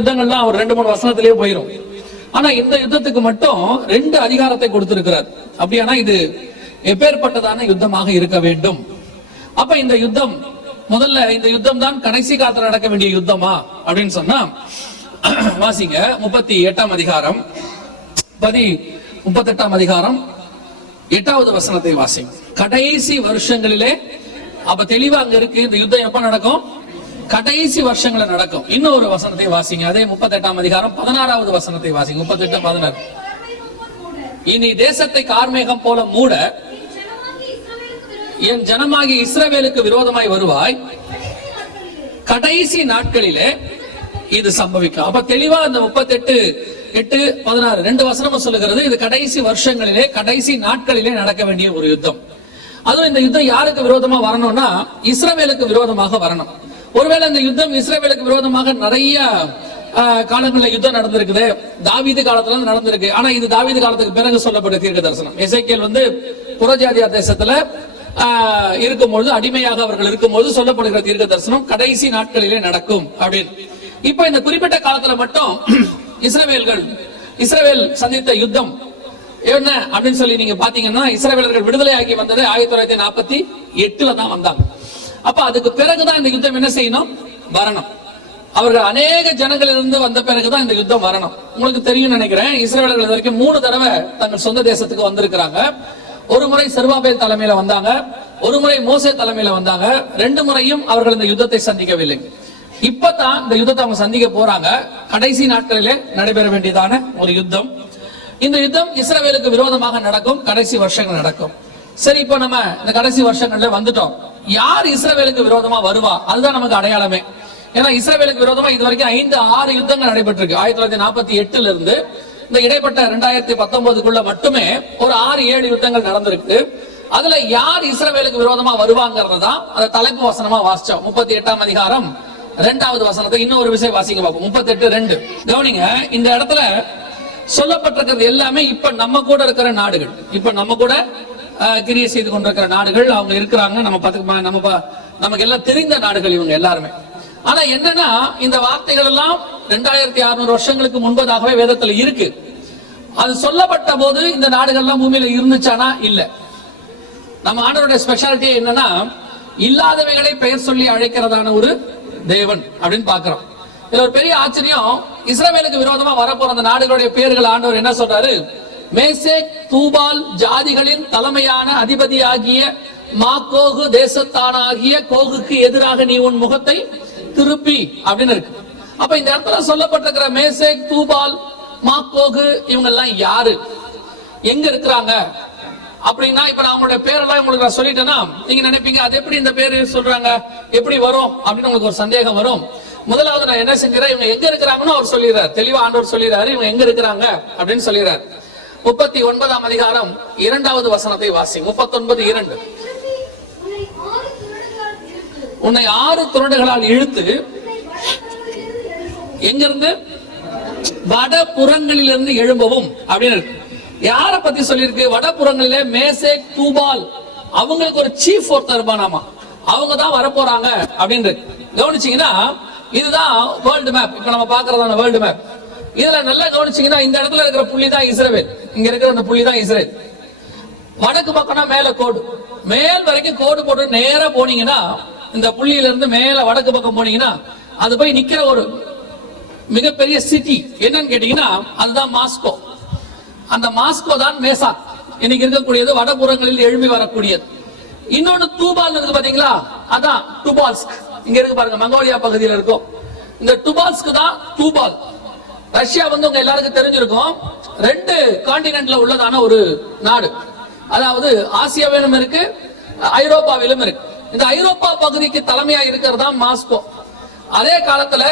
யுத்தங்கள்லாம் ஒரு 2-3 வசனத்திலேயே போயிடும். ஆனா இந்த யுத்தத்துக்கு மட்டும் 2 அதிகாரத்தை கொடுத்திருக்கிறார். அப்படியானா இது எப்பேற்பட்டதான யுத்தமாக இருக்க வேண்டும்? அப்ப இந்த யுத்தம் முதல்ல இந்த யுத்தம் தான் கடைசி காலத்துல நடக்க வேண்டிய யுத்தமா அப்படின்னு சொன்னா வாசிங்க 38ஆம் அதிகாரம் 38ஆம் அதிகாரம் 8வது வசனத்தை வாசிங்க. கடைசி வருஷங்களிலே, அப்ப தெளிவா அங்க இருக்கு இந்த யுத்தம் எப்ப நடக்கும்? கடைசி வருஷங்கள நடக்கும். இன்னொரு வசனத்தை வாசிங்க, அதே 38ஆம் அதிகாரம் 16வது வசனத்தை வாசிங்க. 38:16. இனி தேசத்தை கார்மேகம் போல மூட என் ஜனமாகி இஸ்ரவேலுக்கு விரோதமாய் வருவாய், கடைசி நாட்களிலே இது சம்பவிக்கும். அப்ப தெளிவா அந்த 38:8-16 2 வசனமும் சொல்லுகிறது இது கடைசி வருஷங்களிலே கடைசி நாட்களிலே நடக்க வேண்டிய ஒரு யுத்தம். அதுவும் இந்த யுத்தம் யாருக்கு விரோதமா வரணும்னா இஸ்ரவேலுக்கு விரோதமாக வரணும். ஒருவேளை இந்த யுத்தம் இஸ்ரவேலுக்கு விரோதமாக நிறைய காலங்களில் யுத்தம் நடந்திருக்குது, தாவீது காலத்துல நடந்திருக்கு. ஆனா இது தாவீது காலத்துக்கு பிறகு சொல்லப்பட்ட தீர்க்க தரிசனம். எசேக்கியேல் புறஜாதியார் தேசத்துல இருக்கும்போது, அடிமையாக அவர்கள் இருக்கும்போது சொல்லப்படுகிற தீர்க்க தரிசனம் கடைசி நாட்களிலே நடக்கும் அப்படின்னு. இப்ப இந்த குறிப்பிட்ட காலத்துல மட்டும் இஸ்ரவேல் சந்தித்த யுத்தம் என்ன அப்படின்னு சொல்லி நீங்க பாத்தீங்கன்னா, இஸ்ரவேலர்கள் விடுதலை ஆகி வந்தது 1948 தான் வந்தாங்க. அப்ப அதுக்கு பிறகுதான் இந்த யுத்தம் என்ன செய்யணும்? வரணும். அவர்கள் அநேக ஜனங்களிலிருந்து வந்த பிறகுதான் இந்த யுத்தம் வரணும். உங்களுக்கு தெரியும் நினைக்கிறேன், இஸ்ரவேலர்கள் வரைக்கும் 3 தடவை தங்கள் சொந்த தேசத்துக்கு வந்திருக்கிறாங்க. ஒரு முறை செருபாபேல் தலைமையில வந்தாங்க, ஒரு முறை மோசே தலைமையில வந்தாங்க. 2 முறையும் அவர்கள் இந்த யுத்தத்தை சந்திக்கவில்லை. இப்பதான் இந்த யுத்தத்தை அவங்க சந்திக்க போறாங்க. கடைசி நாட்களிலே நடைபெற வேண்டியதான ஒரு யுத்தம். இந்த யுத்தம் இஸ்ரவேலுக்கு விரோதமாக நடக்கும், கடைசி வருஷங்கள் நடக்கும். சரி, இப்ப நம்ம இந்த கடைசி வருஷங்கள்ல வந்துட்டோம். யார் இஸ்ரவேலுக்கு விரோதமா வருவா? அதுதான் நமக்கு அடையாளமே. ஏன்னா இஸ்ரவேலுக்கு விரோதமா இது வரைக்கும் 5-6 யுத்தங்கள் நடைபெற்றிருக்கு. 1948 இருந்து இந்த இடைப்பட்ட 2019 மட்டுமே ஒரு 6-7 யுத்தங்கள் நடந்திருக்கு. அதுல யார் இஸ்ரவேலுக்கு விரோதமா வருவாங்கிறதான் அந்த தலைப்பு வசனமா வாசிச்சோம். 38ஆம் அதிகாரம் 2வது வசனத்தை இன்னொரு விஷயம் வாசிங்க பார்ப்போம். 38:2 கவனிங்க. இந்த இடத்துல சொல்லப்பட்டிருக்கிறது எல்லாமே இப்ப நம்ம கூட இருக்கிற நாடுகள், இப்ப நம்ம கூட கிரியை செய்து கொண்டிருக்கிற நாடுகள் அவங்க இருக்கிறாங்க. நமக்கு எல்லாம் தெரிந்த நாடுகள் இவங்க எல்லாருமே. ஆனா என்னன்னா, இந்த வார்த்தைகள் எல்லாம் 2600 வருஷங்களுக்கு முன்பதாகவே வேதத்துல இருக்கு. அது சொல்லப்பட்ட போது இந்த நாடுகள் எல்லாம் பூமியில இருந்துச்சானா? இல்ல. நம்ம ஆண்டவருடைய ஸ்பெஷாலிட்டி என்னன்னா, இல்லாதவைகளை பெயர் சொல்லி அழைக்கிறதான ஒரு தேவன் அப்படின்னு பாக்குறோம். இதுல ஒரு பெரிய ஆச்சரியம், இஸ்ரவேலுக்கு விரோதமா வரப்போற அந்த நாடுகளுடைய பெயர்கள் ஆண்டவர் என்ன சொல்றாரு? மேசேக் தூபால் ஜாதிகளின் தலைமையான அதிபதியாகிய மாகோகு தேசத்தானாகிய கோகுக்கு எதிராக நீ உன் முகத்தை திருப்பி அப்படின்னு இருக்கு. அப்ப இந்த இடத்துல சொல்லப்பட்டிருக்கிற மேசேக் தூபால் மாகோகு இவங்க எல்லாம் யாரு, எங்க இருக்கிறாங்க அப்படின்னா, இப்ப நான் அவங்களுடைய பேரெல்லாம் உங்களுக்கு நான் சொல்லிட்டேன்னா நீங்க நினைப்பீங்க அது எப்படி இந்த பேரு சொல்றாங்க, எப்படி வரும் அப்படின்னு உங்களுக்கு ஒரு சந்தேகம் வரும். முதலாவது நான் என்ன செஞ்சுறேன், இவங்க எங்க இருக்கிறாங்கன்னு அவர் சொல்லிடுறாரு. தெளிவா ஆண்டவர் சொல்லிடுறாரு இவங்க எங்க இருக்கிறாங்க அப்படின்னு சொல்லிடுறாரு. 39ஆம் அதிகாரம் 2வது வசனத்தை வாசி. 39:2 உன்னை 6 துரண்டுகளால் இழுத்து எங்கிருந்து? வடபுறங்களிலிருந்து எழும்பவும் அப்படின்னு இருக்கு. யார பத்தி சொல்லிருக்கு? வடபுறங்களிலே மேசேக் தூபால் அவங்களுக்கு ஒரு சீஃப் ஒருத்தர் இருப்பானாமா, அவங்க தான் வரப்போறாங்க அப்படின்னு கவனிச்சீங்கன்னா, இதுதான் வேர்ல்டு மேப். இப்ப நம்ம பாக்குறதான வேர்ல்டு மேப். இதுல நல்லா கவனிச்சீங்கன்னா இந்த இடத்துல இருக்கிற புள்ளி தான் இஸ்ரவேல், இங்க இருக்கிற அந்த புள்ளி தான் இஸ்ரேல். வடக்கு பக்கம்னா மேல கோடு, மேல் வரைக்கும் கோடு போட்டு நேரா போனீங்கன்னா, இந்த புள்ளியில இருந்து மேல வடக்கு பக்கம் போனீங்கன்னா அது போய் நிக்கிற ஒரு மிகப்பெரிய சிட்டி என்னன்னு கேட்டீங்கன்னா அதுதான் மாஸ்கோ. அந்த மாஸ்கோ தான் மேசாக் இன்னைக்கு இருக்கக்கூடியது, வடபுறங்களில் எழும்பி வரக்கூடியது. இன்னொன்னு தூபால் இருக்கு பாத்தீங்களா, அதான் டுபால்ஸ்க். இங்க இருக்கு பாருங்க, மங்கோலியா பகுதியில் இருக்கும். இந்த டுபால்ஸ்க் தான் தூபால். ரஷ்யா உங்க எல்லாருக்கும் தெரிஞ்சிருக்கும், 2 கான்டினென்ட்ல உள்ளதான ஒரு நாடு. அதாவது ஆசியாவிலும் இருக்கு, ஐரோப்பாவிலும் இருக்கு. இந்த ஐரோப்பா பகுதிக்கு தலைமையா இருக்கிறது தான் மாஸ்கோ. அதே காலத்துல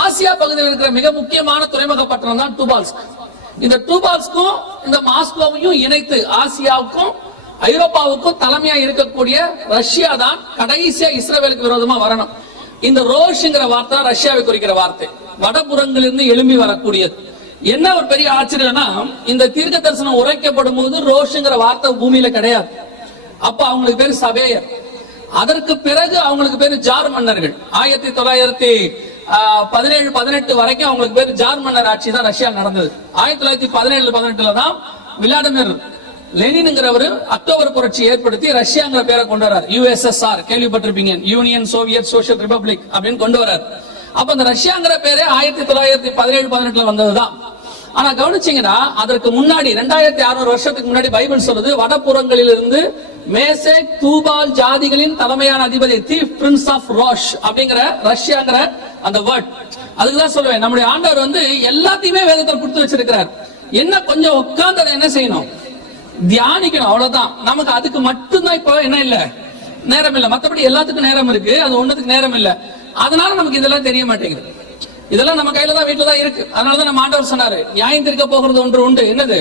ஆசியா பகுதியில் இருக்கிற மிக முக்கியமான துறைமுக பட்டணம் தான் டுபால்ஸ்க். இந்த டுபால்ஸ்க்கும் இந்த மாஸ்கோவையும் இணைத்து ஆசியாவுக்கும் ஐரோப்பாவுக்கும் தலைமையா இருக்கக்கூடிய ரஷ்யா தான் கடைசியா இஸ்ரவேலுக்கு விரோதமா வரணும். இந்த ரோஷ்ங்கிற வார்த்தை ரஷ்யாவை குறிக்கிற வார்த்தை, வடபுறங்களிலிருந்து எழும்பி வரக்கூடியது. என்ன ஒரு பெரிய ஆச்சரியம்னா, இந்த தீர்க்க தரிசனம் உரைக்கப்படும் போது ரோஷ்ங்கிற வார்த்தை பூமியில கிடையாது. அப்ப அவங்களுக்கு பேரு சபேயர். அதற்கு பிறகு அவங்களுக்கு பேரு ஜார் மன்னர்கள். 17-18 வரைக்கும் அவங்களுக்கு பேர் ஜார் மன்னர் ஆட்சி தான் ரஷ்யா நடந்தது. 1917-18 தான் விளாடிமிர் லெனின்ங்கிறவர் அக்டோபர் புரட்சி ஏற்படுத்தி ரஷ்யாங்கிற பேரை கொண்டு வரார். USSR கேள்விப்பட்டிருப்பீங்க, யூனியன் சோவியத் சோசியல் ரிபப்ளிக் அப்படின்னு கொண்டு வரார். அப்ப அந்த ரஷ்யாங்கிற பேரே 1917-18 வந்ததுதான். ஆனா கவனிச்சீங்கன்னா அதற்கு முன்னாடி 2600 வருஷத்துக்கு முன்னாடி பைபிள் சொல்லுது, வடபுறங்களில் இருந்து மேசேக் தூபால் ஜாதிகளின் தலைமையான அதிபதி தீஃப் பிரின்ஸ் ஆஃப் ரோஷ் அப்படிங்கிற ரஷ்யாங்கிற அந்த வேர்ட். அதுக்குதான் சொல்லுவேன், நம்முடைய ஆண்டவர் எல்லாத்தையுமே வேதத்தில் கொடுத்து வச்சிருக்கிறார். என்ன கொஞ்சம் உட்கார்ந்து அதை என்ன செய்யணும், தியானிக்கணும், அவ்வளவுதான். நமக்கு அதுக்கு மட்டும்தான் இப்போ என்ன இல்ல, நேரம் இல்ல. மற்றபடி எல்லாத்துக்கும் நேரம் இருக்கு, அது ஒண்ணுத்துக்கு நேரம் இல்ல. அதனால நமக்கு இதெல்லாம் தெரிய மாட்டேங்குது. இதெல்லாம் நம்ம கையில தான், வீட்டுல தான் இருக்கு. அதனாலதான் நம்ம ஆண்டவர் சொன்னாரு, நியாயம் தீர்க்க போகிறது ஒன்று உண்டு. என்னது?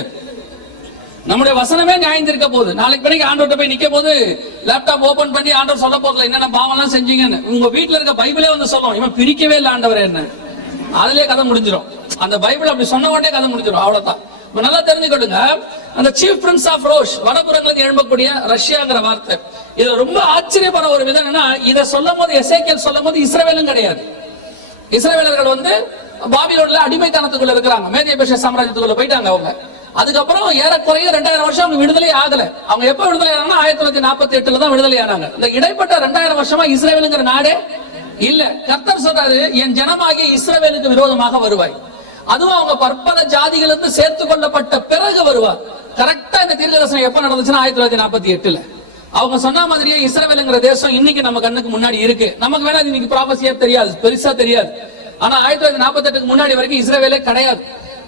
நம்முடைய வசனமே நியாயம் தீர்க்க போகுது. நாளைக்கு பிறகு ஆண்டவர்கிட்ட போய் நிக்க போது லேப்டாப் ஓபன் பண்ணி ஆண்டவர் சொல்ல போறதுல என்னென்ன பாவம் எல்லாம் செஞ்சீங்கன்னு உங்க வீட்டுல இருக்க பைபிளே சொல்லும், இவன் பிரிக்கவே இல்லை ஆண்டவர் என்ன, அதுலயே கதை முடிஞ்சிடும். அந்த பைபிள் அப்படி சொன்ன உடனே கதை முடிஞ்சிடும், அவ்வளவுதான். நல்லா தெரிஞ்சுக்கொடுங்க, அந்த சீஃப் பிரின்ஸ் ஆஃப் ரோஷ் வடபுறங்களுக்கு எழும்பக்கூடிய ரஷ்யாங்கிற வார்த்தை. இது ரொம்ப ஆச்சரியப்படுற ஒரு விதம் என்னன்னா, இதை சொல்லும் போது எசேக்கியேல் சொல்லும் போது இஸ்ரவேலும் கிடையாது. இஸ்ரவேலர்கள் பாபிலோன்ல அடிமைத்தனத்துக்குள்ள இருக்கிறாங்க, மேதிய பெர்ஷிய சாம்ராஜ்யத்துக்குள்ள போயிட்டாங்க அவங்க. அதுக்கப்புறம் ஏறக்குறைய 2000 வருஷம் அவங்க விடுதலை ஆகல. அவங்க எப்ப விடுதலை ஆனாங்கன்னா 1948 தான் விடுதலை ஆனாங்க. இந்த இடைப்பட்ட 2000 வருஷமா இஸ்ரவேலுங்கிற நாடே இல்ல. கர்த்தர் சொல்றாரு, என் ஜனமாகிய இஸ்ரவேலுக்கு விரோதமாக வருவாய், அதுவும் அவங்க பற்பல ஜாதிகளிலிருந்து சேர்த்து கொள்ளப்பட்ட பிறகு வருவார். கரெக்டா இந்த தீர்க்கதரிசனம் எப்ப நடந்துச்சுன்னா 1948. அவங்க சொன்ன மாதிரியே இஸ்ரவேலுங்கிற தேசம் இன்னைக்கு நம்ம கண்ணுக்கு முன்னாடி இருக்கு. நமக்கு வேணா இன்னைக்கு ப்ராபஸியா தெரியாது, பெருசா தெரியாது. ஆனா 1948க்கு முன்னாடி வரைக்கும் இஸ்ரவேலே கிடையாது.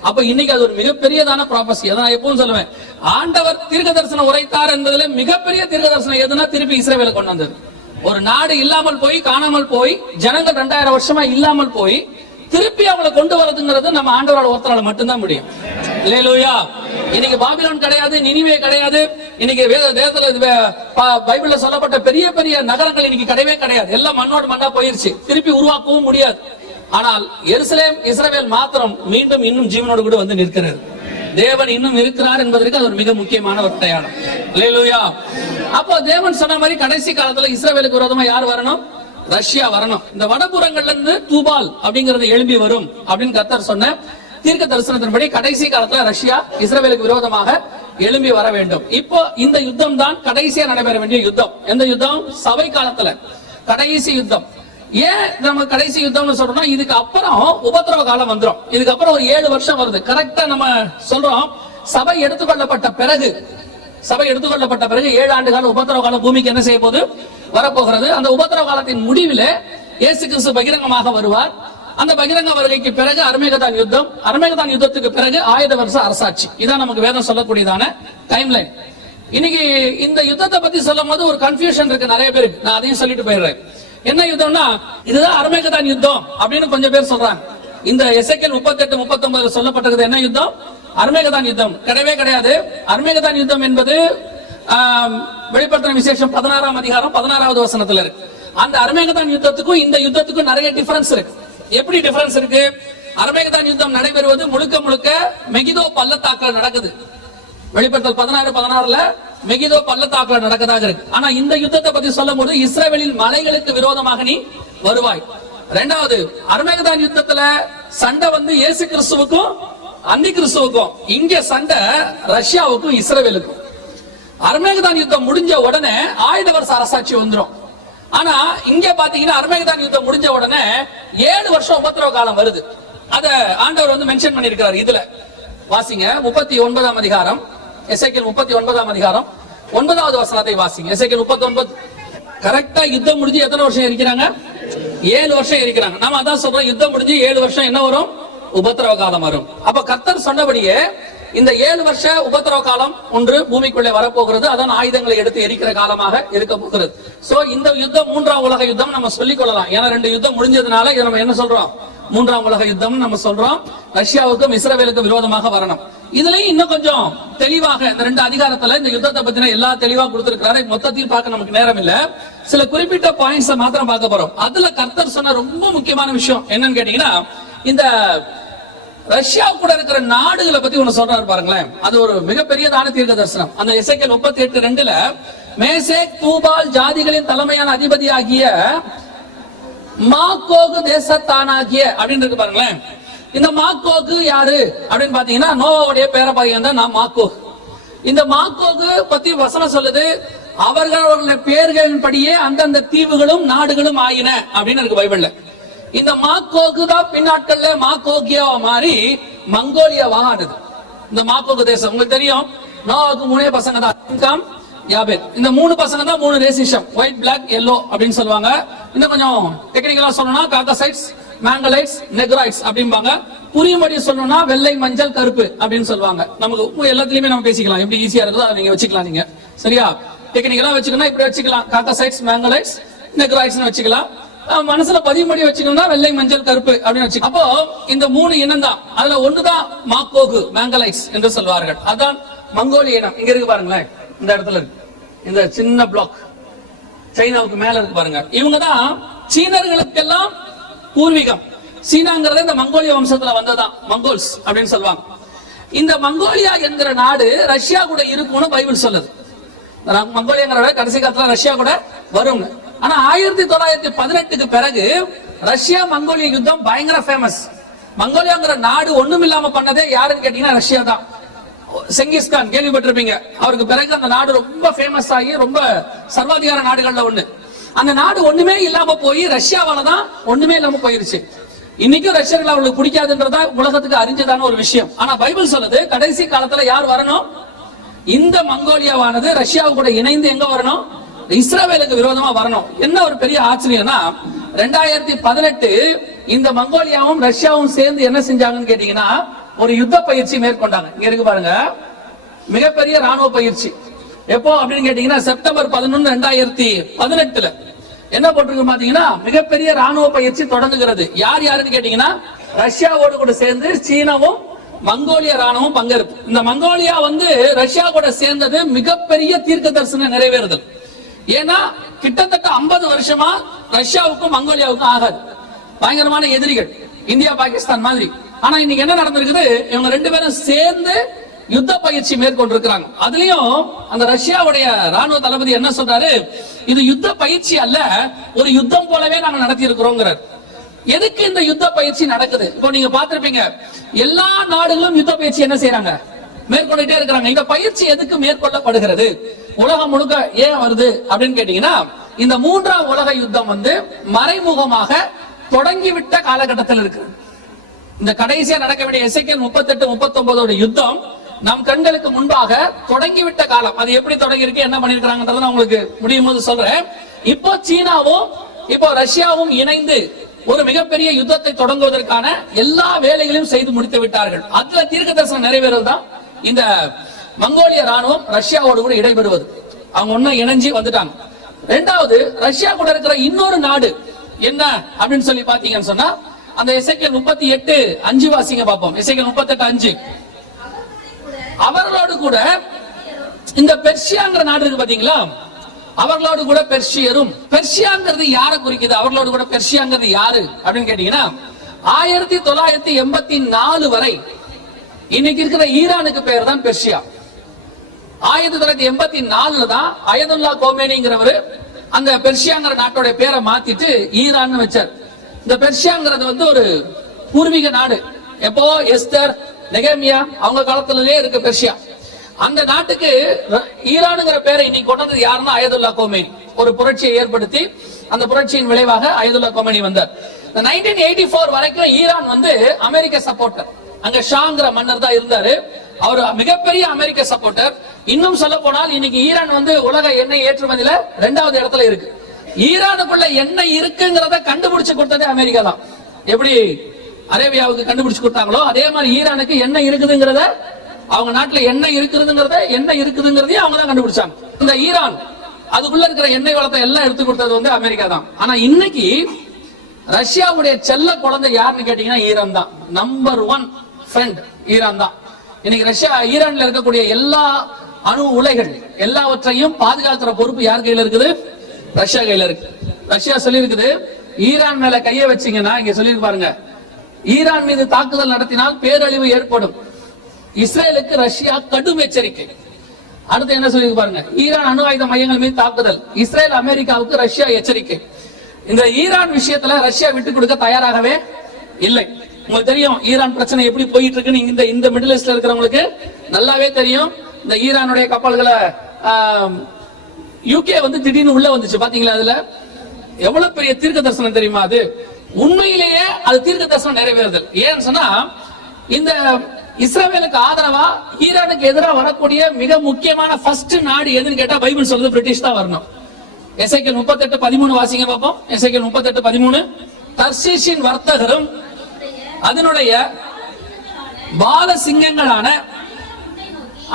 அப்ப இன்னைக்கு அது ஒரு மிகப்பெரியதான ப்ராபஸி. அதான் நான் எப்பவும் சொல்லுவேன், ஆண்டவர் தீர்க்க தரிசனம் உரைத்தார் என்பதில் மிகப்பெரிய தீர்க்க தரிசனம் எதுனா திருப்பி இஸ்ரவேலை கொண்டு வந்தது. ஒரு நாடு இல்லாமல் போய், காணாமல் போய், ஜனங்கள் 2000 வருஷமா இல்லாமல் போய் திருப்பி அவங்களை கொண்டு வரதுங்கிறது நம்ம ஆண்டவரோட ஒருத்தரால மட்டும்தான் முடியும். அல்லேலூயா. இன்னைக்கு பாபிலோன் கிடையாது, நினிவே கிடையாது, இன்னைக்கு பைபிள்ல சொல்லப்பட்ட பெரிய பெரிய நகரங்கள் இன்னைக்கு கிடையவே கிடையாது. எல்லாம் மண்ணோடு மண்ணா போயிருச்சு, திருப்பி உருவாக்கவும் முடியாது. ஆனால் எருசலேம் இஸ்ரவேல் மாத்திரம் மீண்டும் இன்னும் ஜீவனோடு கூட நிற்கிறது. தேவன் இன்னும் இருக்கிறார் என்பதற்கு அது ஒரு மிக முக்கியமான ஒரு அடையாளம். அல்லேலூயா. அப்போ தேவன் சொன்ன மாதிரி கடைசி காலத்துல இஸ்ரவேலுக்கு விரோதமா யார் வரணும்? ரஷ்யா வரணும். இந்த வடபுறங்கள்ல இருந்து தூபால் அப்படிங்கறது எழும்பி வரும் அப்படின்னு கர்த்தர் சொன்ன தீர்க்க தரிசனத்தின்படி கடைசி காலத்துல ரஷ்யா இஸ்ரவேலுக்கு விரோதமாக எழும்பி வர வேண்டும். இப்போ இந்த யுத்தம் தான் கடைசியா நடைபெற வேண்டிய யுத்தம். எந்த யுத்தம்? சபை காலத்துல கடைசி யுத்தம். ஏன் நம்ம கடைசி யுத்தம்னு சொல்றோம்னா, இதுக்கு அப்புறம் உபத்திரவ காலம் வந்துடும். இதுக்கு அப்புறம் ஒரு 7 வருஷம் வருது. கரெக்டா நம்ம சொல்றோம், சபை எடுத்துக்கொள்ளப்பட்ட பிறகு 7 ஆண்டு காலம் உபத்திரவ காலம் பூமிக்கு என்ன செய்ய போது வரப்போகிறது. அந்த உபத்திரவ காலத்தின் முடிவில் இயேசு கிறிஸ்து பகிரங்கமாக வருவார். அந்த பகிரங்க வருகைக்கு பிறகு அர்மேகதான் யுத்தம், அர்மேகதான் யுத்தத்துக்கு பிறகு 1000 வருஷ அரசாட்சி. இதான் நமக்கு வேதம் சொல்லக்கூடியதான டைம்லைன். இன்னைக்கு இந்த யுத்தத்தை பத்தி சொல்லும் போது ஒரு கன்ஃபியூஷன் இருக்கு நிறைய பேருக்கு. நான் அதையும் சொல்லிட்டு போயிடுறேன். என்ன யுத்தம்னா, இதுதான் அர்மேகதான் யுத்தம் அப்படின்னு கொஞ்சம் பேர் சொல்றாங்க. இந்த எசேக்கியேல் 38-39 சொல்லப்பட்டிருக்கிறது என்ன யுத்தம்? அர்மேகதான் யுத்தம். கிடையவே கிடையாது. அர்மேகதான் யுத்தம் என்பது வெளிப்படுத்தின விசேஷம் 16ஆம் அதிகாரம் 16வது வசனத்துல இருக்கு. அந்த அர்மேகதான் யுத்தத்துக்கும் இந்த யுத்தத்துக்கும் நிறைய டிஃபரன்ஸ் இருக்கு. எப்படி டிஃபரன்ஸ் இருக்கு? அர்மேகதான் யுத்தம் நடைபெறுவது முழுக்க முழுக்க மெகிதோ பள்ளத்தாக்குல நடக்குது. வெளிப்படுத்தல் 16:16 மெகிதோ பள்ளத்தாக்குல நடக்கதாக இருக்கு. ஆனா இந்த யுத்தத்தை பத்தி சொல்லும் போது இஸ்ரவேலின் மலைகளுக்கு விரோதமாக நீ வருவாய். இரண்டாவது, அர்மேகதான் யுத்தத்துல சண்டை இயேசு கிறிஸ்துவுக்கும் அந்தி கிறிஸ்துவுக்கும். இங்க சண்டை ரஷ்யாவுக்கும் இஸ்ரவேலுக்கும். அர்மேகதான் யுத்தம் முடிஞ்ச உடனே 1000 வருஷ அரசாட்சி வந்துடும். ஆனா இங்க பாத்தீங்கன்னா அர்மேகதான் யுத்தம் முடிஞ்ச உடனே 7 வருஷம் உபத்திரவ காலம் வருது. அத ஆண்டவர் மென்ஷன் பண்ணிருக்கிறார். இதுல வாசிங்க 39ஆம் அதிகாரம், எசேக்கியேல் 39ஆம் அதிகாரம் 9வது வசனத்தை வாசிங்க. எசேக்கியேல் 39. கரெக்டா யுத்தம் முடிஞ்சு எத்தனை வருஷம் இருக்கிறாங்க? 7 வருஷம் இருக்கிறாங்க. நாம அதான் சொல்றோம், யுத்தம் முடிஞ்சு 7 வருஷம் என்ன வரும்? உபத்திரவ காலம் வரும். அப்ப கர்த்தர் சொன்னபடியே இந்த 7 வருஷ உபத்திரவ காலம் ஒன்று பூமிக்குள்ளே வரப்போகிறது. அதான் ஆயுதங்களை எடுத்து எரிக்கிற காலமாக இருக்க போகிறது. சோ இந்த யுத்தம் 3ஆம் உலக யுத்தம் நம்ம சொல்லிக் கொள்ளலாம். ஏன்னா 2 யுத்தம் முடிஞ்சதுனால இதை நம்ம என்ன சொல்றோம்? 3ஆம் உலக யுத்தம் நம்ம சொல்றோம். ரஷ்யாவுக்கும் இஸ்ரவேலுக்கும் விரோதமாக வரணும். இதுலயும் இன்னும் கொஞ்சம் தெளிவாக இந்த 2 அதிகாரத்துல இந்த யுத்தத்தை பத்தின எல்லா தெளிவா கொடுத்திருக்கிறாரு. மொத்தத்தில் பார்க்க நமக்கு நேரம் இல்ல. சில குறிப்பிட்ட பாயிண்ட்ஸ் மாத்திரம் பார்க்க போறோம். அதுல கர்த்தர் சொன்ன ரொம்ப முக்கியமான விஷயம் என்னன்னு கேட்டீங்கன்னா, இந்த ரஷ்யா கூட இருக்கிற நாடுகளை பத்தி ஒண்ணு சொல்றாரு பாருங்களேன். அது ஒரு மிகப்பெரியதான தீர்க்க தரிசனம். அந்த எசேக்கியேல் 38:2 மேசேக் தூபால் ஜாதிகளின் தலைமையான அதிபதி ஆகிய மாக்கோகு தேசத்தானாகிய அப்படின்னு இருக்கு பாருங்களேன். இந்த மாக்கோகு யாரு அப்படின்னு பாத்தீங்கன்னா நோவாவுடைய பேர பையன் தான் நான் மாக்கோகு. இந்த மாக்கோகு பத்தி வசனம் சொல்லுது, அவர்களுடைய பெயர்களின் படியே அந்தந்த தீவுகளும் நாடுகளும் ஆயின அப்படின்னு இருக்கு பைபிள்ல. இந்த மாக்கோகு தான் பின்னாட்கள்ல மாக்கோகியாவா மாறி மங்கோலியாவா ஆனது. இந்த மாக்கோகு தேசம் உங்களுக்கு தெரியும், நோவாவுக்கு 3 பசங்க தான், யாபேத். இந்த 3 பசங்க தான் 3 ரேசிசம், ஒயிட், பிளாக், எல்லோ அப்படின்னு சொல்லுவாங்க. இன்னும் கொஞ்சம் டெக்னிக்கலா சொல்லணும்னா காக்கசைட்ஸ், மேங்கலைட்ஸ், நெக்ராய்ட்ஸ் அப்படிம்பாங்க. புரியும்படி சொல்லணும்னா வெள்ளை, மஞ்சள், கருப்பு அப்படின்னு சொல்லுவாங்க. நமக்கு எல்லாத்துலயுமே நம்ம பேசிக்கலாம், எப்படி ஈஸியா இருக்குதோ அதை நீங்க வச்சுக்கலாம். நீங்க சரியா டெக்னிக்கலா வச்சுக்கணும், இப்படி வச்சுக்கலாம், காக்கசைட்ஸ், மேங்கலைட்ஸ், நெக்ராய்ட்ஸ் வச்சுக்கலாம். மனசுல பதிவுபடி வச்சுக்கணும்னா வெள்ளை, மஞ்சள், கருப்பு அப்படின்னு வச்சுக்கலாம். அப்போ இந்த 3 இனம் தான், அதுல ஒண்ணுதான் மாக்கோகு, மேங்கலைட்ஸ் என்று சொல்வார்கள். அதான் மங்கோலிய இனம். இங்க இருக்கு பாருங்களேன், இந்த இடத்துல இருக்கு, இந்த சின்ன பிளாக் சைனாவுக்கு மேல இருக்கு பாருங்க. இவங்க தான் சீனர்களுக்கெல்லாம் பூர்வீகம். சீனாங்கிறது இந்த மங்கோலிய வம்சத்துல வந்ததான், மங்கோல்ஸ் அப்படின்னு சொல்லுவாங்க. இந்த மங்கோலியா என்கிற நாடு ரஷ்யா கூட இருக்கும்னு பைபிள் சொல்லுது. மங்கோலியாங்கிற கடைசி காலத்துல ரஷ்யா கூட வரும். ஆனா 1918க்கு பிறகு ரஷ்யா மங்கோலிய யுத்தம் பயங்கர ஃபேமஸ். மங்கோலியாங்கிற நாடு ஒண்ணும் இல்லாம பண்ணதே யாருன்னு கேட்டீங்கன்னா ரஷ்யா தான். செங்கிஸ்கான் கேள்விப்பட்டிருப்பீங்க. அவருக்கு பிறகு அந்த நாடு ரொம்ப ஃபேமஸ் ஆகி ரொம்ப சர்வாதிகார நாடுகள்ல ஒண்ணு. அந்த நாடு ஒண்ணுமே இல்லாம போய் ரஷ்யாவால தான் ஒண்ணுமே இல்லாம போயிருச்சு. இன்னைக்கும் ரஷ்யர்கள் அவங்களுக்கு பிடிக்காதுன்றதா உலகத்துக்கு அறிஞ்சதான ஒரு விஷயம். ஆனா பைபிள் சொல்லுது, கடைசி காலத்துல யார் வரணும்? இந்த மங்கோலியாவானது ரஷ்யாவு கூட இணைந்து எங்க வரணும்? இஸ்ரவேலுக்கு விரோதமா வரணும். என்ன ஒரு பெரிய ஆச்சரியம்னா, 2018 இந்த மங்கோலியாவும் ரஷ்யாவும் சேர்ந்து என்ன செஞ்சாங்கன்னு கேட்டீங்கன்னா ஒரு யுத்த பயிற்சி மேற்கொண்டாங்க. இங்க இருக்கு பாருங்க, மிகப்பெரிய ராணுவ பயிற்சி. எப்போ அப்படின்னு கேட்டீங்கன்னா செப்டம்பர் 11, 2018 என்ன போட்டிருக்கு பாத்தீங்கன்னா மிகப்பெரிய ராணுவ பயிற்சி தொடங்குகிறது. யார் யாருன்னு கேட்டீங்கன்னா ரஷ்யாவோடு கூட சேர்ந்து சீனாவும் மங்கோலிய ராணுவம் பங்கேற்பு. இந்த மங்கோலியா ரஷ்யா கூட சேர்ந்தது மிகப்பெரிய தீர்க்க தரிசன நிறைவேறுதல். ஏன்னா கிட்டத்தட்ட 50 வருஷமா ரஷ்யாவுக்கும் மங்கோலியாவுக்கும் ஆகாது, பயங்கரமான எதிரிகள், இந்தியா பாகிஸ்தான் மாதிரி. ஆனா இன்னைக்கு என்ன நடந்திருக்குது? இவங்க 2 பேரும் சேர்ந்து யுத்த பயிற்சி மேற்கொண்டிருக்கிறாங்க. அதுலயும் அந்த ரஷ்யாவுடைய ராணுவ தளபதி என்ன சொல்றாரு? இது யுத்த பயிற்சி அல்ல, ஒரு யுத்தம் போலவே நாங்க நடத்தி இருக்கிறோங்கிறார். எதுக்கு இந்த யுத்த பயிற்சி நடக்குது? இப்போ நீங்க பாத்திருப்பீங்க, எல்லா நாடுகளும் யுத்த பயிற்சி என்ன செய்யறாங்க? மேற்கொண்டுட்டே இருக்கிறாங்க. இந்த பயிற்சி எதுக்கு மேற்கொள்ளப்படுகிறது? உலகம் முழுக்க ஏன் வருது அப்படின்னு கேட்டீங்கன்னா, இந்த 3ஆம் உலக யுத்தம் மறைமுகமாக தொடங்கிவிட்ட காலகட்டத்தில் இருக்கு. இந்த கடைசியா நடக்க வேண்டிய எசேக்கியேல் 38, 39 யுத்தம் நம் கண்களுக்கு முன்பாக தொடங்கிவிட்ட காலம். அது எப்படி தொடங்கி இருக்கு, என்ன பண்ணிருக்காங்கன்றத நான் உங்களுக்கு முடியும் போது சொல்றேன். இப்போ சீனாவும் இப்போ ரஷ்யாவும் இணைந்து ஒரு மிகப்பெரிய யுத்தத்தை தொடங்குவதற்கான எல்லா வேலைகளையும் செய்து முடித்து விட்டார்கள். அதுல தீர்க்க தரிசனம் நிறைவேறுவது தான் இந்த மங்கோலிய ராணுவம் ரஷ்யாவோடு கூட இடைபெறுவது. அவங்க ஒன்னும் இணைஞ்சு வந்துட்டாங்க. 2வது, ரஷ்யா கூட இருக்கிற இன்னொரு நாடு என்ன அப்படின்னு சொல்லி பாத்தீங்கன்னு சொன்னா, அந்த எசேக்கியேல் 38:5 வாசிங்க பாப்போம். எசேக்கியேல் 38:5. அவர்களோடு கூட இந்த பெர்ஷியாங்கிற நாடு இருக்கு பாத்தீங்களா, அவர்களோடு கூட பெர்ஷியரும். பெர்ஷியாங்கிறது யாரை குறிக்குது? அவர்களோடு கூட பெர்ஷியாங்கிறது யாரு அப்படின்னு கேட்டீங்கன்னா 1984 வரை இன்னைக்கு இருக்கிற ஈரானுக்கு பெயர் தான் பெர்ஷியா. 1984 தான் அயதுல்லா கோமேனிங்கிறவர் அந்த பெர்ஷியாங்கிற நாட்டோட பேரை மாத்திட்டு ஈரான் வச்சார். இந்த பெர்ஷியாங்கிறது ஒரு பூர்வீக நாடு. எப்போ எஸ்தர், நெகேமியா அவங்க காலத்திலே இருக்கு பெர்ஷியா. அந்த நாட்டுக்கு ஈரானுங்கிற பேரை இன்னைக்கு கொண்டது யாருன்னா அயதுல்லா கோமேனி. ஒரு புரட்சியை ஏற்படுத்தி அந்த புரட்சியின் விளைவாக அயதுல்லா கோமேனி வந்தார். 1984 வரைக்கும் ஈரான் அமெரிக்க சப்போர்ட்டர். அங்க ஷாங்கிற மன்னர் தான் இருந்தாரு. அவர் மிகப்பெரிய அமெரிக்க சப்போர்ட்டர். இன்னும் சொல்ல போனால் இன்னைக்கு ஈரான் உலக எண்ணெய் ஏற்றுமதியில 2வது இடத்துல இருக்கு. ஈரானுக்குள்ள எண்ணெய் இருக்குங்கிறத கண்டுபிடிச்சு கொடுத்ததே அமெரிக்கா தான். எப்படி அரேபியாவுக்கு கண்டுபிடிச்சு கொடுத்தாங்களோ அதே மாதிரி ஈரானுக்கு எண்ணெய் இருக்குதுங்கிறத, அவங்க நாட்டுல எண்ணெய் இருக்குதுங்கிறதையும் அவங்க தான் கண்டுபிடிச்சாங்க. இந்த ஈரான் அதுக்குள்ள இருக்கிற எண்ணெய் வளத்தை எல்லாம் எடுத்து கொடுத்தது அமெரிக்கா தான். ஆனா இன்னைக்கு ரஷ்யாவுடைய செல்ல குழந்தை யாருன்னு கேட்டீங்கன்னா ஈரான் தான். நம்பர் 1 ஃப்ரெண்ட் ஈரான் தான். இன்னைக்கு ஈரான்ல இருக்கக்கூடிய எல்லா அணு உலைகள் எல்லாவற்றையும் பாதுகாக்கிற பொறுப்பு யார் கையில இருக்குது? ரஷ்யா கையில இருக்கு. ரஷ்யா சொல்லி இருக்குது, ஈரான் மேல கைய வச்சீங்கன்னா, இங்க சொல்லி பாருங்க, ஈரான் மீது தாக்குதல் நடத்தினால் பேரழிவு ஏற்படும். இஸ்ரேலுக்கு ரஷ்யா கடும் எச்சரிக்கை. அடுத்து என்ன சொல்லி பாருங்க, ஈரான் அணு ஆயுத மையங்கள் மீது தாக்குதல், இஸ்ரேல் அமெரிக்காவுக்கு ரஷ்யா எச்சரிக்கை. இந்த ஈரான் விஷயத்துல ரஷ்யா விட்டு கொடுக்க தயாராகவே இல்லை. உங்களுக்கு தெரியும் ஈரான் பிரச்சனை எப்படி போயிட்டு இருக்குன்னு இந்த மிடில் ஈஸ்ட்ல இருக்கிறவங்களுக்கு நல்லாவே தெரியும். இந்த ஈரானுடைய கப்பல்களை யூகே வந்து திடீர்னு உள்ள வந்துச்சு பாத்தீங்களா? அதுல எவ்வளவு பெரிய தீர்க்க தரிசனம் தெரியுமா? அது உண்மையிலேயே அது தீர்க்க தரிசனம் நிறைவேறுதல். ஏன்னு சொன்னா இந்த இஸ்ரவேலுக்கு ஆதரவா ஈரானுக்கு எதிராக வரக்கூடிய மிக முக்கியமான ஃபர்ஸ்ட் நாடு எதுன்னு கேட்டா பைபிள் சொல்றது பிரிட்டிஷ் தான் வரணும். எசேக்கியேல் 38:13 வாசிங்க பாப்போம். எசேக்கியேல் 38:13 தர்ஷீஷின் வர்த்தகரும் அதனுடைய பால சிங்கங்களான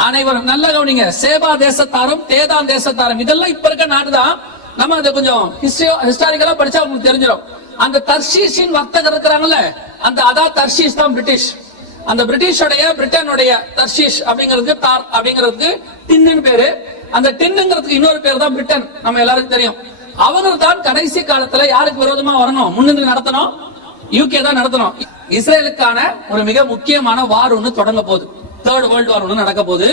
அனைவரும், நல்ல கவனிங்க, சேபா தேசத்தாரும் தேதான் தேசத்தாரும், இதெல்லாம் இப்ப இருக்க நாடுதான். நம்ம அதை கொஞ்சம் ஹிஸ்டாரிக்கலா படிச்சா உங்களுக்கு தெரிஞ்சிடும். அந்த தர்ஷீஷின் வர்த்தகர் இருக்கிறாங்கல்ல, அந்த அதான் தர்ஷீஷ் தான் பிரிட்டிஷ். அந்த பிரிட்டிஷோடைய பிரிட்டனுடைய தர்ஷீஷ் அப்படிங்கிறதுக்கு தார் அப்படிங்கிறதுக்கு டின்னு பேரு. அந்த டின்னுங்கிறதுக்கு இன்னொரு பேர் தான் பிரிட்டன். நம்ம எல்லாருக்கும் தெரியும். அவர்கள் தான் கடைசி காலத்துல யாருக்கு விரோதமா வரணும், முன்னின்று நடத்தணும், யூகே தான் நடத்தணும். இஸ்ரேலுக்கான ஒரு மிக முக்கியமான வார் ஒண்ணு தொடங்க போகுது. தேர்ட் வேர்ல்டு வார் ஒண்ணு நடக்க போகுது.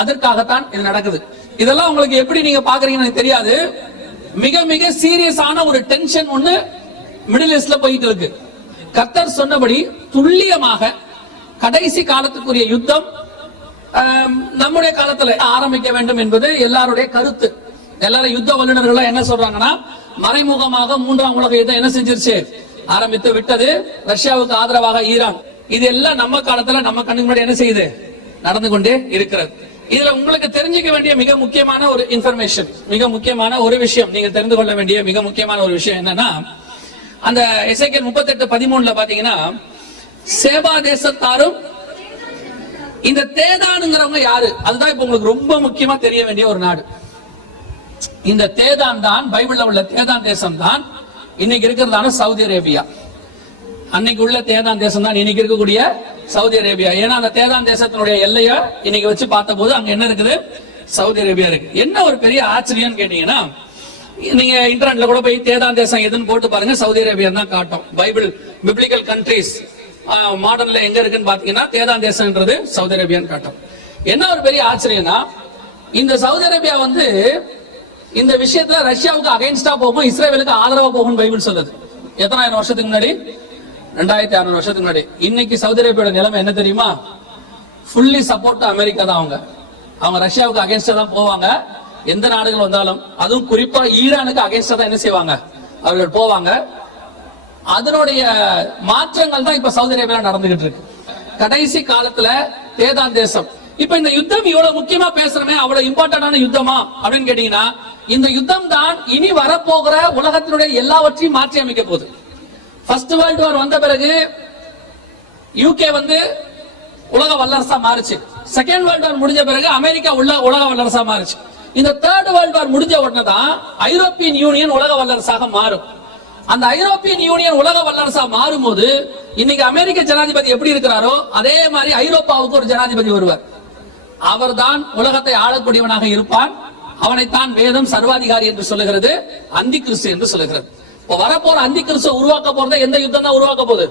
அதற்காகத்தான் இது நடக்குது. இதெல்லாம் உங்களுக்கு எப்படி நீங்க பாக்குறீங்கன்னு எனக்கு தெரியாது. மிக மிக சீரியஸான ஒரு டென்ஷன் ஒண்ணு மிடில் ஈஸ்ட்ல போயிட்டு இருக்கு. கர்த்தர் சொன்னபடி துல்லியமாக கடைசி காலத்துக்குரிய யுத்தம் நம்முடைய காலத்துல ஆரம்பிக்க வேண்டும் என்பது எல்லாருடைய கருத்து. எல்லாரும் யுத்த வல்லுநர்கள் என்ன சொல்றாங்கன்னா, மறைமுகமாக 3ஆம் உலக யுத்தம் என்ன செஞ்சிருச்சு, ஆரம்பித்து விட்டது. ரஷ்யாவுக்கு ஆதரவாக ஈரான், இது எல்லாம் நம்ம காலத்துல நம்ம கண்ணுக்கு முன்னாடி என்ன செய்யுது, நடந்து கொண்டே இருக்கிறது. இதுல உங்களுக்கு தெரிஞ்சுக்க வேண்டிய மிக முக்கியமான ஒரு இன்ஃபர்மேஷன், மிக முக்கியமான ஒரு விஷயம், நீங்க தெரிந்து கொள்ள வேண்டிய மிக முக்கியமான ஒரு விஷயம் என்னன்னா, அந்த எசேக்கியேல் 38:13 பாத்தீங்கன்னா, சேபா தேசத்தாரும் இந்த தேதானுங்கிறவங்க யாரு, அதுதான் இப்ப உங்களுக்கு ரொம்ப முக்கியமா தெரிய வேண்டிய ஒரு நாடு. இந்த தேதான் தான் பைபிள்ல உள்ள தேதான் தேசம் தான் இன்னைக்கு இருக்கிறதான சவுதி அரேபியா. அன்னைக்கு உள்ள தேதான் தேசம் தான் இன்னைக்கு இருக்கக்கூடிய சவுதி அரேபியா. ஏன்னா அந்த தேதான் தேசத்தினுடைய எல்லைய இன்னைக்கு வச்சு பார்த்த போது அங்க என்ன இருக்குது, சவுதி அரேபியா இருக்கு. என்ன ஒரு பெரிய ஆச்சரியம் கேட்டீங்கன்னா, நீங்க இன்டர்நெட்ல கூட போய் தேதான் தேசம் எதுன்னு போட்டு பாருங்க, சவுதி அரேபியா தான் காட்டும். பைபிள் பிப்ளிக்கல் கண்ட்ரீஸ் மாடர்ன்ல எங்க இருக்குன்னு பாத்தீங்கன்னா தேதான் தேசம்ன்றது சவுதி அரேபியான்னு காட்டும். என்ன ஒரு பெரிய ஆச்சரியம்னா, இந்த சவுதி அரேபியா வந்து இந்த விஷயத்துல ரஷ்யாவுக்கு அகைன்ஸ்டா போகும், இஸ்ரேலுக்கு ஆதரவா போகும் பைபிள் சொல்லுது. எத்தனாயிரம் வருஷத்துக்கு முன்னாடி, 2600 வருஷத்துக்கு முன்னாடி. இன்னைக்கு சவுதி அரேபியாவோட நிலைமை என்ன தெரியுமா, ஃபுல்லி சப்போர்ட் அமெரிக்கா தான். அவங்க ரஷ்யாவுக்கு அகைன்ஸ்டா தான் போவாங்க. எந்த நாடுகள் வந்தாலும், அதுவும் குறிப்பா ஈரானுக்கு அகைன்ஸ்டா தான் என்ன செய்வாங்க, அவர்கள் போவாங்க. அதனுடைய மாற்றங்கள் தான் இப்ப சவுதி அரேபியா நடந்துகிட்டு இருக்கு. கடைசி காலத்துல தேதான் தேசம். இப்ப இந்த யுத்தம் இவ்வளவு முக்கியமா பேசுறமே, அவ்வளவு இம்பார்ட்டன்டான யுத்தமா அப்படின்னு கேட்டீங்கன்னா, இந்த யுத்தம் தான் இனி வரப்போகிற உலகத்தினுடைய எல்லாவற்றையும் மாற்றி அமைக்க போகுது. ஃபர்ஸ்ட் வேர்ல்டு வார் வந்த பிறகு யூகே வந்து உலக வல்லரசா மாறுச்சு. செகண்ட் வேர்ல்டு வார் முடிஞ்ச பிறகு அமெரிக்கா உலக வல்லரசா மாறுச்சு. இந்த தேர்ட் வேர்ல்டு வார் முடிஞ்ச உடனே தான் ஐரோப்பியன் யூனியன் உலக வல்லரசாக மாறும். அந்த ஐரோப்பியன் யூனியன் உலக வல்லரசா மாறும் போது இன்னைக்கு அமெரிக்க ஜனாதிபதி எப்படி இருக்கிறாரோ அதே மாதிரி ஐரோப்பாவுக்கு ஒரு ஜனாதிபதி வருவார். அவர் தான் உலகத்தை ஆளக்கூடியவனாக இருப்பான். அவனைத்தான் வேதம் சர்வாதிகாரி என்று சொல்லுகிறது, அந்தி கிறிஸ்து என்று சொல்லுகிறது. இப்போ வரப்போற அந்தி கிறிஸ்து உருவாக்க போறத எந்த யுத்தம் தான் உருவாக்க போகுது,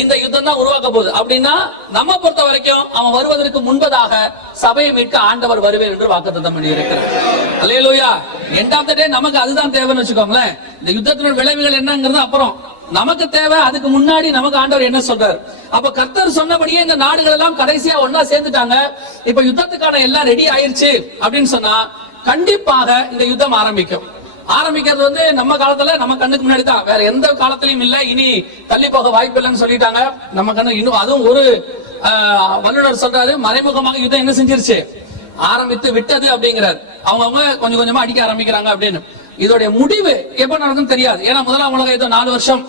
இந்த யுத்தம் தான் உருவாக்க போகுது. அப்படின்னா நம்ம பொறுத்த வரைக்கும் அவன் வருவதற்கு முன்பதாக சபையை மீட்க ஆண்டவர் வருவேன் என்று வாக்குத்தத்தம் பண்ணி இருக்கிறார். அல்லேலூயா. எண்ட் ஆஃப் தி டே நமக்கு அதுதான் தேவைன்னு வச்சுக்கோங்களேன். இந்த யுத்தத்தினுடைய விளைவுகள் என்னங்கிறது அப்புறம், நமக்கு தேவை அதுக்கு முன்னாடி நமக்கு ஆண்டவர் என்ன சொல்றாரு. அப்ப கர்த்தர் சொன்னபடியே இந்த நாடுகள் எல்லாம் கடைசியா ஒன்னா சேர்ந்துட்டாங்க. இப்ப யுத்தத்துக்கான எல்லாம் ரெடி ஆயிருச்சு அப்படின்னு சொன்னா கண்டிப்பாக இந்த யுத்தம் ஆரம்பிக்கிறது வந்து நம்ம காலத்துல நம்ம கண்ணுக்கு முன்னாடி தான், வேற எந்த காலத்திலயும் இல்ல. இனி தள்ளி போக வாய்ப்பு இல்லைன்னு சொல்லிட்டாங்க நம்ம கண்ணு. இன்னும் அதுவும் ஒரு வல்லுநர் சொல்றாரு, மறைமுகமாக யுத்தம் என்ன செஞ்சிருச்சு, ஆரம்பித்து விட்டது அப்படிங்கிறார். அவங்க கொஞ்சம் கொஞ்சமா அடிக்க ஆரம்பிக்கிறாங்க அப்படின்னு. இதோடைய முடிவு எப்ப நடக்கும் தெரியாது. ஏன்னா முதலாம் உலக யுத்தம் 4 வருஷம்,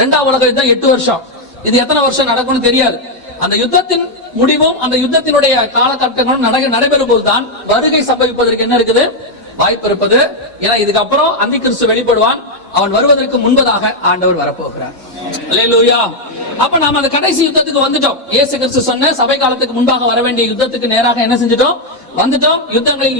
2ஆம் உலக யுத்தம் 8 வருஷம். இது எத்தனை வருஷம் நடக்கும்னு தெரியாது. அந்த யுத்தத்தின் முடிவும் அந்த யுத்தத்தினுடைய காலகட்டங்களும் நடைபெறும் போதுதான் வருகை சம்பவிப்பதற்கு என்ன இருக்குது, வாய்ப்பு இருப்பது. ஏன்னா இதுக்கப்புறம் அந்தி கிறிஸ்து வெளிப்படுவான். அவன் வருவதற்கு முன்பதாக ஆண்டவர் வரப்போகிறார். அல்லேலூயா. அப்ப நாம அந்த கடைசி யுத்தத்துக்கு வந்துட்டோம். இயேசு கிறிஸ்து சொன்ன சபை காலத்துக்கு முன்பாக வர வேண்டிய யுத்தத்துக்கு நேராக என்ன செஞ்சிட்டோம், வந்துட்டோம்.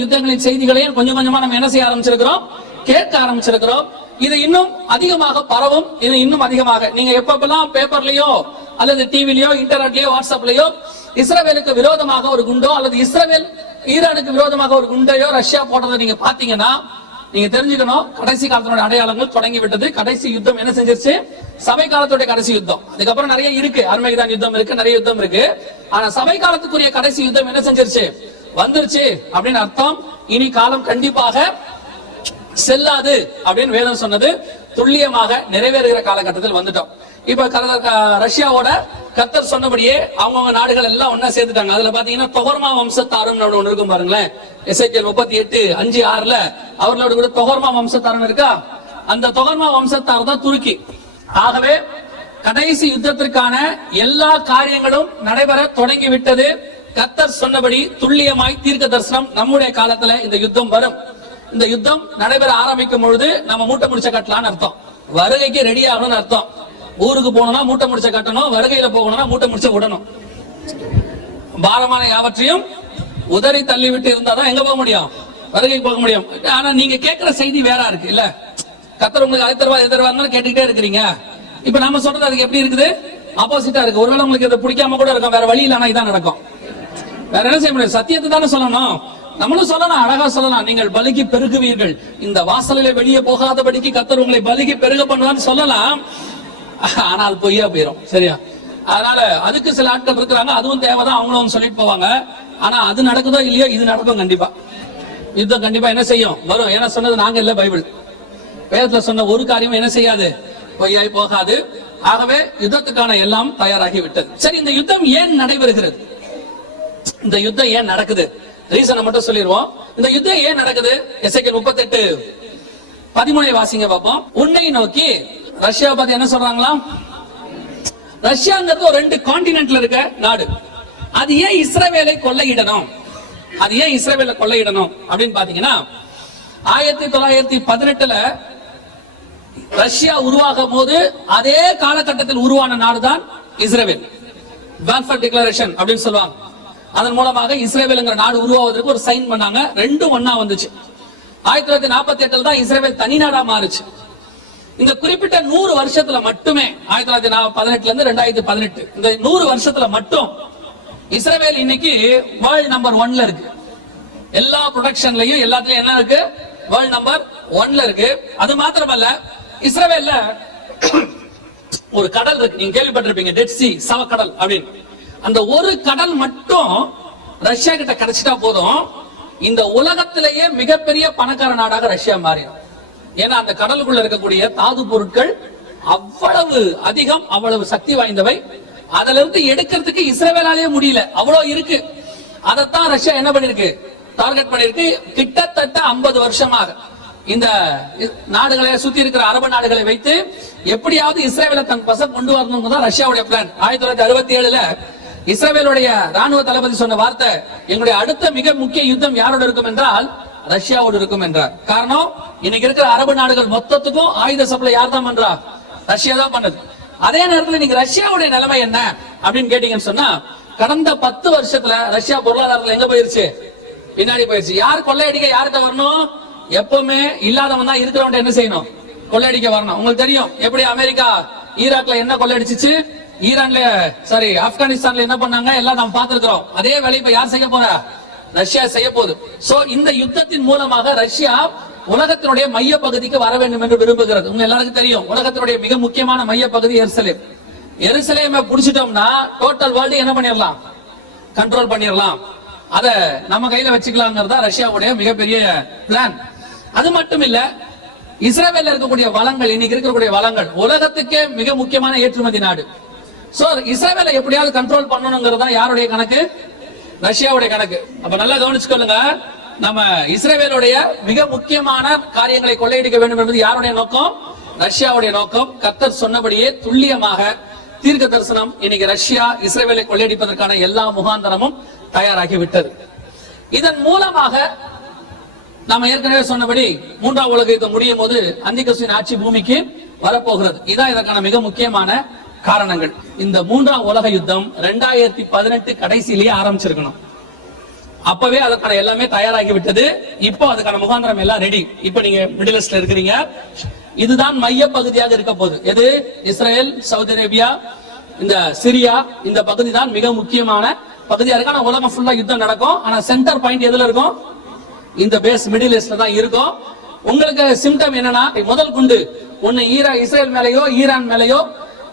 யுத்தங்களின் செய்திகளையும் கொஞ்சம் கொஞ்சமா நம்ம என்ன செய்ய ஆரம்பிச்சிருக்கிறோம், கேட்க ஆரம்பிச்சிருக்கிறோம். இது இன்னும் அதிகமாக பரவும். இது இன்னும் அதிகமாக நீங்க எப்பெல்லாம் பேப்பர்லயோ அல்லது டிவிலயோ இன்டர்நெட்லயோ வாட்ஸ்அப்லயோ இஸ்ரவேலுக்கு விரோதமாக ஒரு குண்டோ அல்லது இஸ்ரவேல் ஈரானுக்கு விரோதமாக ஒரு குண்டையோ ரஷ்யா போட்டதை நீங்க பாத்தீங்கன்னா நீங்க தெரிஞ்சுக்கணும், கடைசி காலத்தினுடைய அடையாளங்கள் தொடங்கி விட்டது. கடைசி யுத்தம் என்ன செஞ்சிருச்சு? சபை காலத்துடைய கடைசி யுத்தம். அதுக்கப்புறம் நிறைய இருக்கு, அர்மேகதான் யுத்தம் இருக்கு, நிறைய யுத்தம் இருக்கு. ஆனா சபை காலத்துக்குரிய கடைசி யுத்தம் என்ன செஞ்சிருச்சு? வந்துருச்சு அப்படின்னு அர்த்தம். இனி காலம் கண்டிப்பாக செல்லாது அப்படின்னு வேதம் சொன்னது துல்லியமாக நிறைவேறுகிற காலகட்டத்தில் வந்துட்டோம். இப்ப ரஷ்யாவோட கர்த்தர் சொன்னபடியே அவங்கவுங்க நாடுகள் எல்லாம் ஒன்னா சேர்த்துட்டாங்க. அதுல பாத்தீங்கன்னா தொகர்மா வம்சத்தாரும் ஒண்ணு இருக்கும் பாருங்களேன். எசேக்கியேல் 38:5-6 அவர்களோட கூட தொகர்மா வம்சத்தாரும் இருக்கா. அந்த தொகர்மா வம்சத்தார் தான் துருக்கி. ஆகவே கடைசி யுத்தத்திற்கான எல்லா காரியங்களும் நடைபெற தொடங்கி விட்டது. கர்த்தர் சொன்னபடி துல்லியமாய் தீர்க்க தரிசனம் நம்முடைய காலத்துல இந்த யுத்தம் வரும். இந்த யுத்தம் நடைபெற ஆரம்பிக்கும் பொழுது நம்ம மூட்டை முடிச்ச கட்டலான்னு அர்த்தம். வருகைக்கு ரெடி ஆகணும்னு அர்த்தம். ஊருக்கு போகணும்னா மூட்டை முடிச்ச கட்டணும், வருகையில போகணும்னா மூட்டை முடிச்ச விடணும். பாரமான யாவற்றையும் உதறி தள்ளி விட்டு இருந்தாதான் எங்க போக முடியும்? வருகைக்கு போக முடியும். ஆனா நீங்க கேட்கிற செய்தி வேற இருக்கு இல்ல. கர்த்தர் உங்களுக்கு அழைத்தருவா எதிர்வாருன்னு கேட்டுக்கிட்டே இருக்கிறீங்க. இப்ப நம்ம சொல்றது அதுக்கு எப்படி இருக்குது? ஆப்போசிட்டா இருக்கு. ஒருவேளை உங்களுக்கு இது பிடிக்காம கூட இருக்கும், வேற வழி இல்லைன்னா இதான் நடக்கும். வேற என்ன செய்ய முடியும்? சத்தியத்தை தானே சொல்லணும். நம்மளும் சொல்லலாம், அழகா சொல்லலாம், நீங்கள் பலிக்கு பெருகுவீர்கள், இந்த வாசலிலே வெளியே போகாதபடிக்கு கர்த்தர் உங்களை பலிக்கு பெருக பண்ணுவான்னு சொல்லலாம். ஆனால் பொய்யா போயிடும். சரியா? அதனால அதுக்கு சில ஆட்கள் இருக்கிறாங்க, அதுவும் தேவைதான், அவங்களும் சொல்லிட்டு போவாங்க. ஆனா அது நடக்குதோ இல்லையோ, இது நடக்கும் கண்டிப்பா. யுத்தம் கண்டிப்பா என்ன செய்யும்? வரும். ஏன்னா சொன்னது நாங்க இல்ல, பைபிள். வேதத்துல சொன்ன ஒரு காரியம் என்ன செய்யாது? பொய்யாய் போகாது. ஆகவே யுத்தத்துக்கான எல்லாம் தயாராகி விட்டது. சரி, இந்த யுத்தம் ஏன் நடைபெறுகிறது? இந்த யுத்தம் ஏன் நடக்குது? ரீசனை மட்டும் சொல்லிடுவோம். இந்த யுத்தம் ஏன் நடக்குது? எசேக்கியேல் 38:13 வாசிங்க பாப்போம். உன்னை நோக்கி ரஷ்யா பத்தி என்ன சொல்றாங்களா? ரஷ்யாங்கிறது ஒரு 2 கான்டினென்ட்ல இருக்க நாடு. அது ஏன் இஸ்ரவேலை கொள்ளையிடணும்? அது ஏன் இஸ்ரவேலை கொள்ளையிடணும் அப்படின்னு பாத்தீங்கன்னா, 1918 ரஷ்யா உருவாகும் போது அதே காலகட்டத்தில் உருவான நாடுதான் இஸ்ரவேல். பால்ஃபர் டிக்ளரேஷன் அப்படின்னு சொல்லுவாங்க. அதன் மூலமாக இஸ்ரேவேல்ங்கிற நாடு உருவாவதற்கு ஒரு சைன் பண்ணாங்க. ரெண்டும் ஒன்னா வந்துச்சு. 1948 தான் இஸ்ரேல் தனி நாடா மாறுச்சு. இந்த குறிப்பிட்ட 100 வருஷத்துல மட்டுமே, 1918 இருந்து 2018, இந்த 100 வருஷத்துல மட்டும் இஸ்ரேல் இன்னைக்கு வேர்ல்ட் நம்பர் 1ல இருக்கு. எல்லா ப்ரொடக்ஷன்லயும் எல்லாத்துலயும் என்ன இருக்கு? வேர்ல்ட் நம்பர் 1ல இருக்கு. அது மாத்திரமல்ல, இஸ்ரேல்ல ஒரு கடல் இருக்கு, நீங்க கேள்விப்பட்டிருப்பீங்க, டெட் சி, சவக்கடல் அப்படின்னு. அந்த ஒரு கடல் மட்டும் ரஷ்யா கிட்ட கிடைச்சிட்டா போதும், இந்த உலகத்திலேயே மிகப்பெரிய பணக்கார நாடாக ரஷ்யா மாறிடும். ஏன்னா அந்த கடலுக்குள்ள இருக்கக்கூடிய தாது பொருட்கள் அவ்வளவு அதிகம், அவ்வளவு சக்தி வாய்ந்தவை. அதுல இருந்து எடுக்கிறதுக்கு இஸ்ரேலாலேயே முடியல, அவ்வளவு இருக்கு. அதைத்தான் ரஷ்யா என்ன பண்ணிருக்கு? டார்கெட் பண்ணிருக்கு. கிட்டத்தட்ட 50 வருஷமாக இந்த நாடுகளை சுத்தி இருக்கிற அரபு நாடுகளை வைத்து எப்படியாவது இஸ்ரேலை தன் பசம் கொண்டு வரணும் தான் ரஷ்யாவுடைய பிளான். 1967 இஸ்ரேலுடைய ராணுவ தளபதி சொன்ன வார்த்தை, எங்களுடைய அடுத்த மிக முக்கிய யுத்தம் யாரோட இருக்கும் என்றால் ரஷ்யாவோடு இருக்கும் என்றார். காரணம், இன்னைக்கு இருக்கிற அரபு நாடுகள் மொத்தத்துக்கும் ஆயுத சப்ளை யார் தான் பண்றா? ரஷ்யா தான் பண்ணுது. அதே நேரத்தில் நீங்க ரஷ்யாவுடைய நிலைமை என்ன அப்படின்னு கேட்டீங்கன்னு சொன்னா, கடந்த 10 வருஷத்துல ரஷ்யா பொருளாதாரத்துல எங்க போயிருச்சு? பின்னாடி போயிருச்சு. யார் கொள்ளையடிக்க யார்கிட்ட வரணும்? எப்பவுமே இல்லாதவன் தான் இருக்கிறவன் என்ன செய்யணும்? கொள்ளையடிக்க வரணும். உங்களுக்கு தெரியும் எப்படி அமெரிக்கா ஈராக்ல என்ன கொள்ளையடிச்சிச்சு, ஈரான்ல சாரி ஆப்கானிஸ்தான்ல என்ன பண்ணாங்க, எல்லாம் நாம் பார்த்திருக்கிறோம். அதே வேலையை இப்ப யார் செய்ய போறா? ரஷ்யா செய்ய போகுது. சோ இந்த யுத்தத்தின் மூலமாக ரஷ்யா உலகத்தினுடைய மைய பகுதிக்கு வர வேண்டும் என்று விரும்புகிறது. உங்க எல்லாருக்கும் தெரியும், உலகத்தினுடைய மிக முக்கியமான மைய பகுதி எருசலேம். எருசலேமை புடிச்சிட்டோம்னா டோட்டல் வேர்ல்டு என்ன பண்ணிடலாம்? கண்ட்ரோல் பண்ணிடலாம். அத நம்ம கையில வச்சுக்கலாம்ங்கிறதா ரஷ்யாவுடைய மிகப்பெரிய பிளான். அது மட்டும் இல்ல, இஸ்ரேல்ல இருக்கக்கூடிய வளங்கள், இன்னைக்கு இருக்கக்கூடிய வளங்கள் உலகத்துக்கே மிக முக்கியமான ஏற்றுமதி நாடு. சோ இஸ்ரேலை எப்படியாவது கண்ட்ரோல் பண்ணணுங்கிறதா யாருடைய கணக்கு? ரஷ்யாவுடைய கணக்கு. அப்ப நல்லா கவனிச்சுக்கொள்ளுங்க, நம்ம இஸ்ரேலுடைய மிக முக்கியமான காரியங்களை கொள்ளையடிக்க வேண்டும் என்பது யாருடைய நோக்கம்? ரஷ்யாவுடைய நோக்கம். கர்த்தர் சொன்னபடியே துல்லியமாக தீர்க்க தரிசனம் இன்னைக்கு ரஷ்யா இஸ்ரேலை கொள்ளையடிப்பதற்கான எல்லா முகாந்தரமும் தயாராகி விட்டது. இதன் மூலமாக நாம ஏற்கனவே சொன்னபடி 3ஆம் உலக யுத்தம் முடியும் போது அந்திகிறிஸ்துவின் ஆட்சி பூமிக்கு வரப்போகிறது. இதான் இதற்கான மிக முக்கியமான காரணங்கள். இந்த 3ஆம் உலக யுத்தம் 2018 கடைசியிலேயே ஆரம்பிச்சிருக்கணும். அப்பவே அதற்கான எல்லாமே தயாராகி விட்டது. இப்போ அதுக்கான முகாந்திரம் எல்லாம் ரெடி. இப்போ நீங்க மிடில் ஈஸ்ட்ல இருக்கிறீங்க. இதுதான் மைய பகுதியாக இருக்க போகுது. எது? இஸ்ரேல், சவுதி அரேபியா, இந்த சிரியா, இந்த பகுதி தான் மிக முக்கியமான பகுதியா இருக்கு. ஆனா உலகம் ஃபுல்லா யுத்தம் நடக்கும். ஆனா சென்டர் பாயிண்ட் எதுல இருக்கும்? இந்த பேஸ் மிடில் ஈஸ்ட்ல தான் இருக்கும். உங்களுக்கு சிம்டம் என்னன்னா, முதல் குண்டு ஒண்ணு இஸ்ரேல் மேலயோ ஈரான் மேலயோ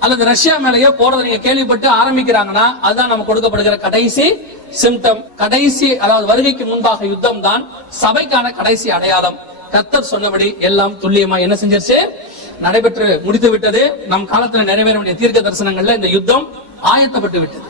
அல்லது ரஷ்யா மேலயோ போறதை நீங்க கேள்விப்பட்டு ஆரம்பிக்கிறாங்கன்னா, அதுதான் நமக்கு கொடுக்கப்படுகிற கடைசி சிம்டம். கடைசி, அதாவது வருகைக்கு முன்பாக யுத்தம் தான் சபைக்கான கடைசி அடையாளம். கர்த்தர் சொன்னபடி எல்லாம் துல்லியமா என்ன செஞ்சிருச்சு, நடைபெற்று முடித்து விட்டது. நம் காலத்துல நிறைவேற வேண்டிய தீர்க்க தரிசனங்கள்ல இந்த யுத்தம் ஆயத்தப்பட்டு விட்டது.